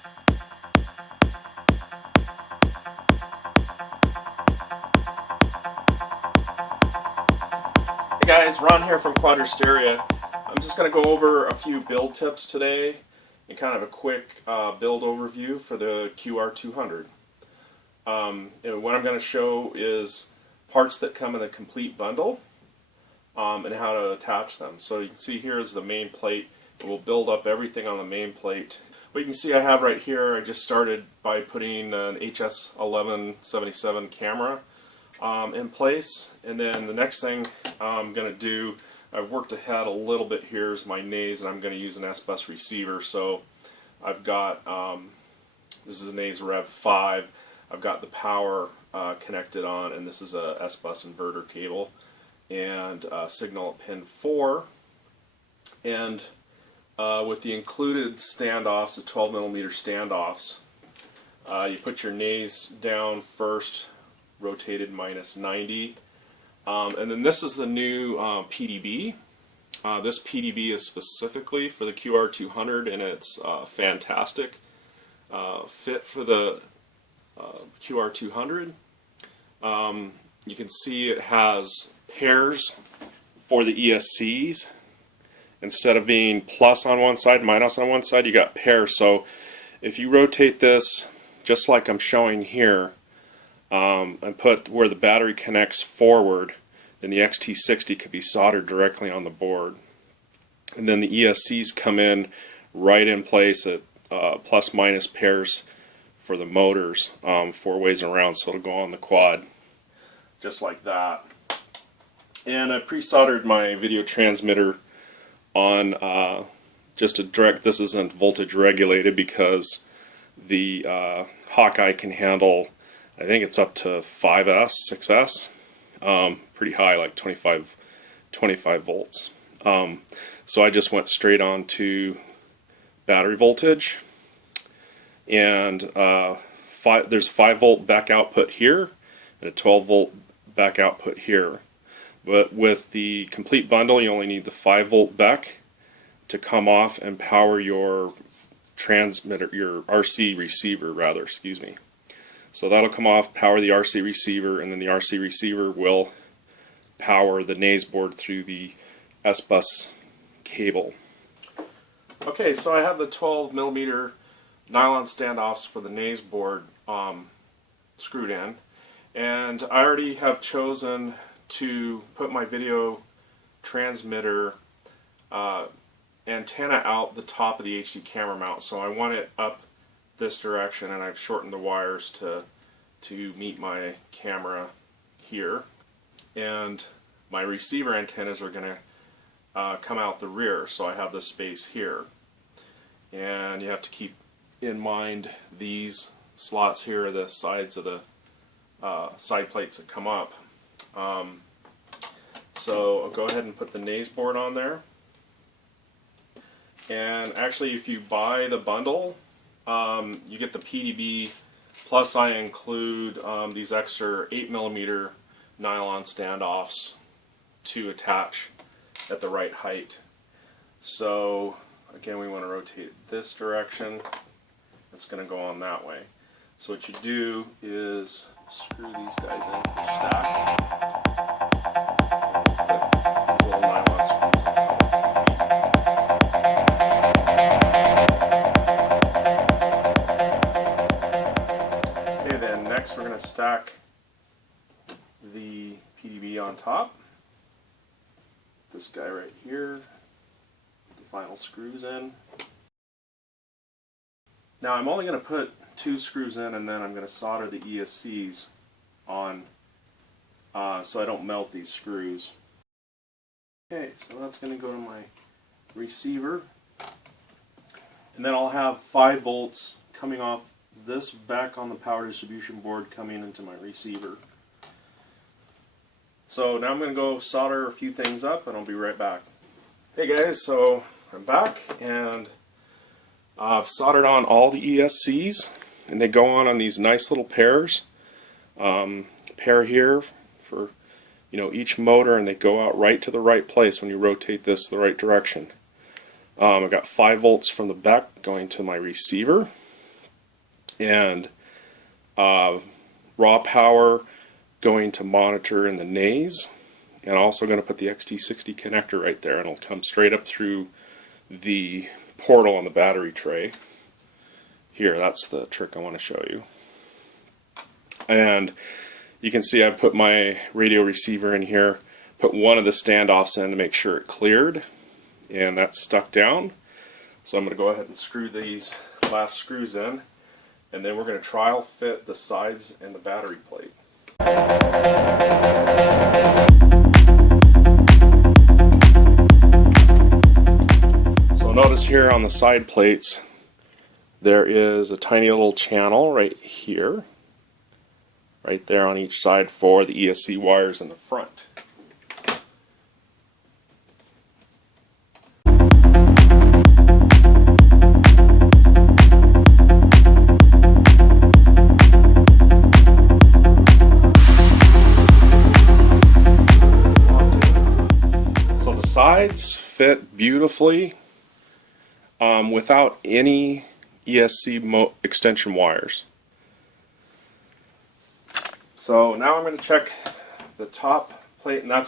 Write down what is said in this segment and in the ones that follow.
Hey guys, Ron here from Quadristeria. I'm just going to go over a few build tips today and kind of a quick build overview for the QR200. And what I'm going to show is parts that come in a complete bundle and how to attach them. So you can see here is the main plate, and we'll build up everything on the main plate. What you can see I have right here, I just started by putting an HS1177 camera in place, and then the next thing I'm going to do, I've worked ahead a little bit here, is my naze, and I'm going to use an S-Bus receiver. So I've got, this is a naze Rev 5, I've got the power connected on, and this is a S-Bus inverter cable, and signal at pin 4, and with the included standoffs, the 12mm standoffs, you put your naze down first, rotated -90, and then this is the new PDB. This PDB is specifically for the QR200, and it's fantastic fit for the QR200. You can see it has pairs for the ESCs. Instead of being plus on one side, minus on one side, you got pairs. So if you rotate this just like I'm showing here, and put where the battery connects forward, then the XT60 could be soldered directly on the board. And then the ESCs come in right in place at plus minus pairs for the motors, 4 ways around, so it'll go on the quad just like that. And I pre-soldered my video transmitter on just a direct, this isn't voltage regulated because the Hawkeye can handle, I think it's up to 5S, 6S, pretty high, like 25 volts. So I just went straight on to battery voltage, and there's a 5-volt back output here and a 12-volt back output here. But with the complete bundle, you only need the 5-volt back to come off and power your transmitter, your RC receiver rather, excuse me. So that'll come off, power the RC receiver, and then the RC receiver will power the naze board through the S-Bus cable. Okay, so I have the 12mm nylon standoffs for the naze board screwed in, and I already have chosen to put my video transmitter antenna out the top of the HD camera mount. So I want it up this direction, and I've shortened the wires to meet my camera here, and my receiver antennas are going to come out the rear, so I have this space here. And you have to keep in mind these slots here are the sides of the side plates that come up. So I'll go ahead and put the naze board on there. And actually, if you buy the bundle, you get the PDB, plus I include these extra 8mm nylon standoffs to attach at the right height. So again, we want to rotate it this direction. It's going to go on that way. So what you do is screw these guys in for stack. These little nylon screws on top. Okay, then next we're going to stack the PDB on top. This guy right here. Put the final screws in. Now I'm only going to put 2 screws in, and then I'm going to solder the ESCs on so I don't melt these screws. Okay, so that's going to go to my receiver, and then I'll have 5 volts coming off this back on the power distribution board coming into my receiver. So now I'm going to go solder a few things up, and I'll be right back. Hey guys, so I'm back, and I've soldered on all the ESCs, and they go on these nice little pairs. Pair here for each motor, and they go out right to the right place when you rotate this the right direction. I've got 5 volts from the back going to my receiver, and raw power going to monitor in the nays, and also going to put the XT60 connector right there, and it'll come straight up through the portal on the battery tray. Here, that's the trick I want to show you. And you can see I've put my radio receiver in here, put one of the standoffs in to make sure it cleared, and that's stuck down. So I'm going to go ahead and screw these last screws in, and then we're going to trial fit the sides and the battery plate. So notice here on the side plates there is a tiny little channel right here, right there on each side for the ESC wires in the front. So the sides fit beautifully without any ESC extension wires. So now I'm going to check the top plate, and I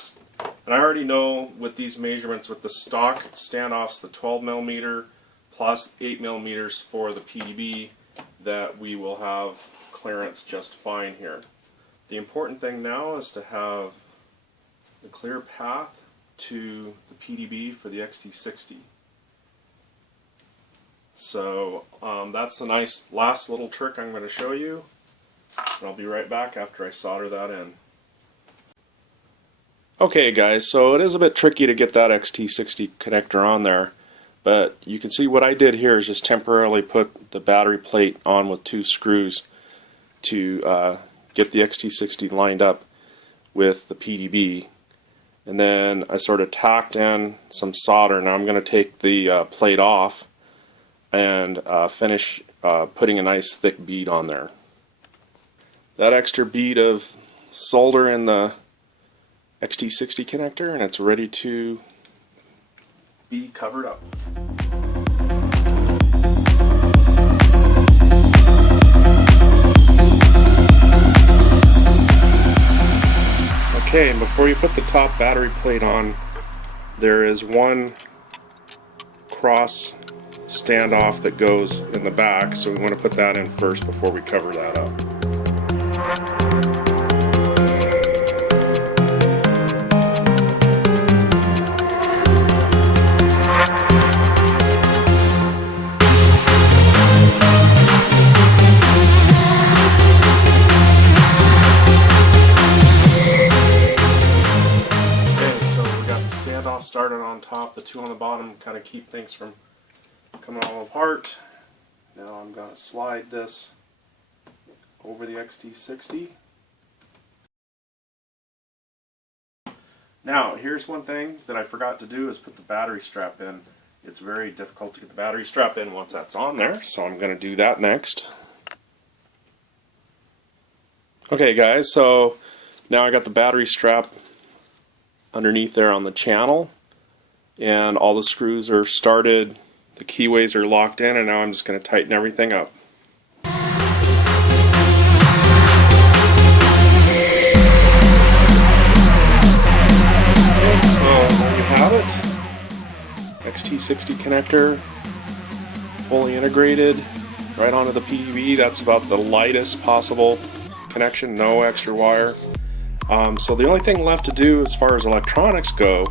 already know with these measurements with the stock standoffs, the 12mm plus 8mm for the PDB, that we will have clearance just fine here. The important thing now is to have the clear path to the PDB for the XT60. So that's the nice last little trick I'm going to show you, and I'll be right back after I solder that in. Okay guys, so it is a bit tricky to get that XT60 connector on there, but you can see what I did here is just temporarily put the battery plate on with 2 screws to get the XT60 lined up with the PDB, and then I sort of tacked in some solder. Now I'm going to take the plate off and finish putting a nice thick bead on there. That extra bead of solder in the XT60 connector, and it's ready to be covered up. Okay, and before you put the top battery plate on, there is one cross standoff that goes in the back, so we want to put that in first before we cover that up. Okay, so we got the standoff started on top, the 2 on the bottom kind of keep things from coming all apart. Now I'm going to slide this over the XT60. Now here's one thing that I forgot to do is put the battery strap in. It's very difficult to get the battery strap in once that's on there, so I'm going to do that next. Okay guys, so now I got the battery strap underneath there on the channel, and all the screws are started. The keyways are locked in, and now I'm just going to tighten everything up. So there you have it. XT60 connector, fully integrated, right onto the PDB. That's about the lightest possible connection, no extra wire. So the only thing left to do as far as electronics go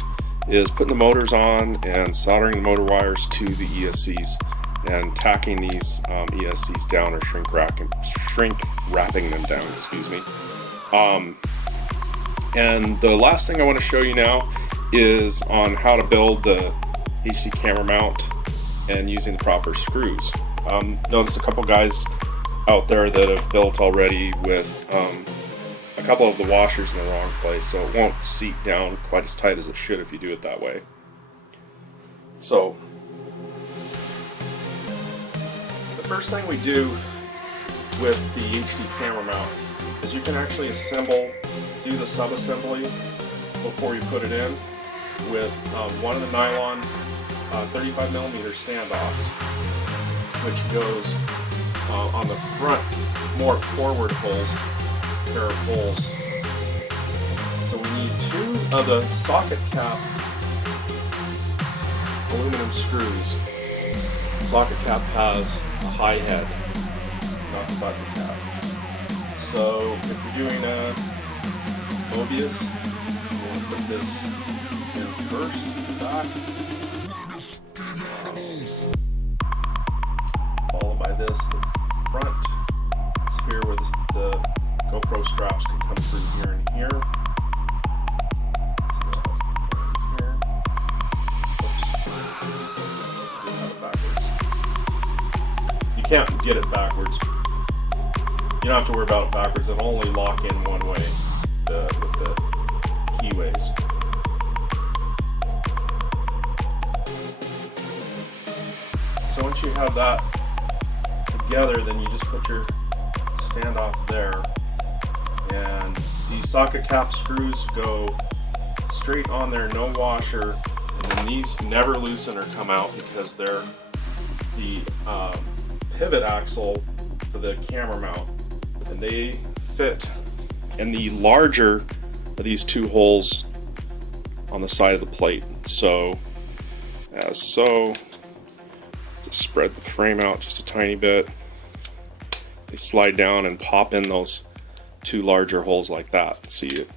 is putting the motors on and soldering the motor wires to the ESCs and tacking these ESCs down, or shrink wrapping them down, excuse me. And the last thing I want to show you now is on how to build the HD camera mount and using the proper screws. Noticed a couple guys out there that have built already with a couple of the washers in the wrong place, so it won't seat down quite as tight as it should if you do it that way. So the first thing we do with the HD camera mount is you can actually do the sub-assembly before you put it in with one of the nylon 35mm standoffs, which goes on the front, more forward holes, pair of holes. So we need 2 of the socket cap aluminum screws. Socket cap has a high head, not the button cap. So if you're doing a Mobius, you want to put this in first, back, followed by this, the front. It's here where the GoPro straps can come through here and here. So that's here. Oops. Have it backwards. You can't get it backwards. You don't have to worry about it backwards. It'll only lock in one way with the keyways. So once you have that together, then you just put your standoff there. And these socket cap screws go straight on there, no washer. And then these never loosen or come out because they're the pivot axle for the camera mount. And they fit in the larger of these 2 holes on the side of the plate. So, as so, just spread the frame out just a tiny bit. They slide down and pop in those 2 larger holes like that. See, it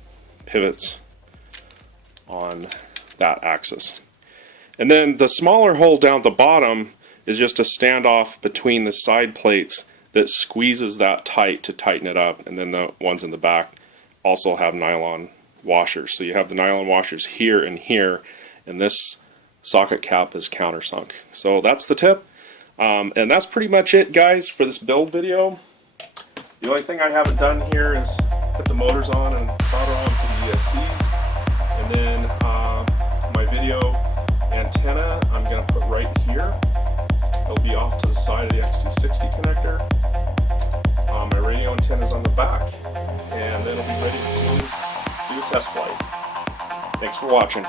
pivots on that axis. And then the smaller hole down at the bottom is just a standoff between the side plates that squeezes that tight to tighten it up, and then the ones in the back also have nylon washers. So you have the nylon washers here, and this socket cap is countersunk. So that's the tip, and that's pretty much it, guys, for this build video. The only thing I haven't done here is put the motors on and solder on to the ESCs, and then my video antenna I'm going to put right here. It'll be off to the side of the XT60 connector. My radio antenna is on the back, and then it'll be ready to do a test flight. Thanks for watching.